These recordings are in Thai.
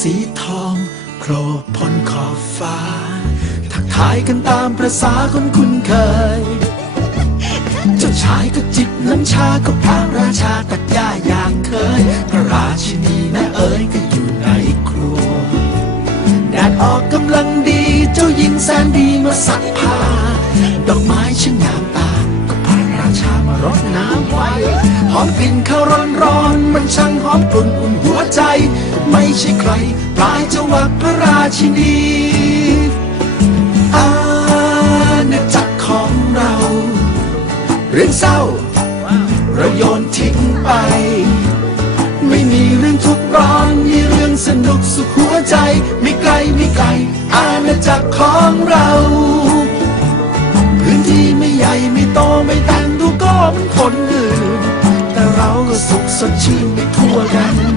สีทองโผล่พ้นขอบฟ้า ทักทายกันตามประษาคนคุ้นเคย เจ้าชายก็จิบน้ำชาก็พระราชาตักย่าอย่างเคย พระราชินีแม่เอ๋ยก็อยู่ในครัวแดดออกกำลังดี เจ้าหญิงแสนดีมาสักผ้าดอกไม้ช่างงามตาก็พระราชามารดน้ำไว้หอมกลิ่นข้าวร้อนร้อนๆมันช่างหอมกลุ่นอุ่นหัวใจ ไม่ใช่ใครปลายจะวักพระราชินีอาณาจักรของเรา เรื่องเศร้าเราโยนทิ้งไป ไม่มีเรื่องทุกข์ร้อนมีเรื่องสนุกสุขหัวใจ ไม่ไกลไม่ไกล อาณาจักรของเรา พื้นที่ไม่ใหญ่ไม่โตไม่แต่งดูก็มันคนอื่น แต่เราก็สุขสดชื่นไปทั่วกัน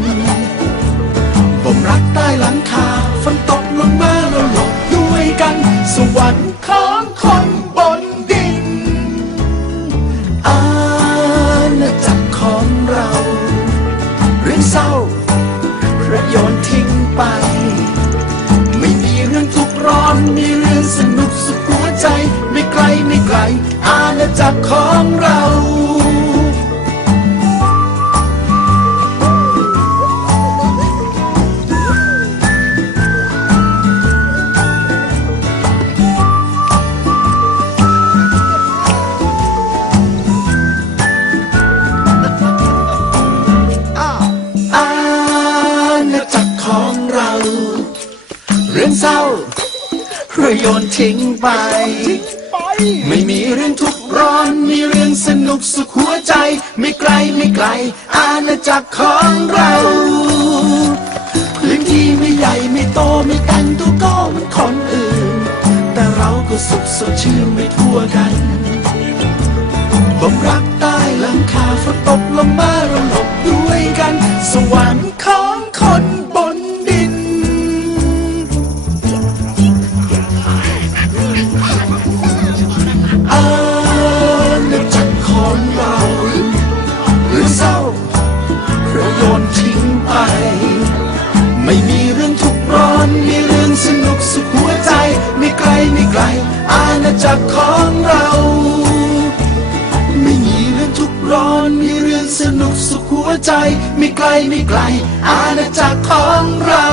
รักใต้หลังคาฝนตกลงมาเราหลบด้วยกัน สวรรค์ของคนบนดิน อาณาจักรของเราเรื่องเศร้าราโยนทิ้งไป ไม่มีเรื่องทุกร้อนมีเรื่องสนุกสุขหัวใจ ไม่ไกลไม่ไกล อาณาจักรของ รื่องเศร้าเราโยนทิ้งไป ไม่มีเรื่องทุกข์ร้อน มีเรื่องสนุกสุขหัวใจ ไม่ไกลไม่ไกล อาณาจักรของเราพื้นที่ไม่ใหญ่ไม่โตไม่แต่งตัวก็เหมันคนอื่น แต่เราก็สุขสดชื่นไม่ทั่วกันผมรักใต้หลังคาฝนตกลงมาเราหลบด้วยกันสว ทิ้งไป ไม่มีเรื่องทุกข์ร้อน มีเรื่องสนุกสุขหัวใจ ไม่ไกลไม่ไกล อาณาจักรของเรา ไม่มีเรื่องทุกข์ร้อน มีเรื่องสนุกสุขหัวใจ ไม่ไกลไม่ไกล อาณาจักรของเรา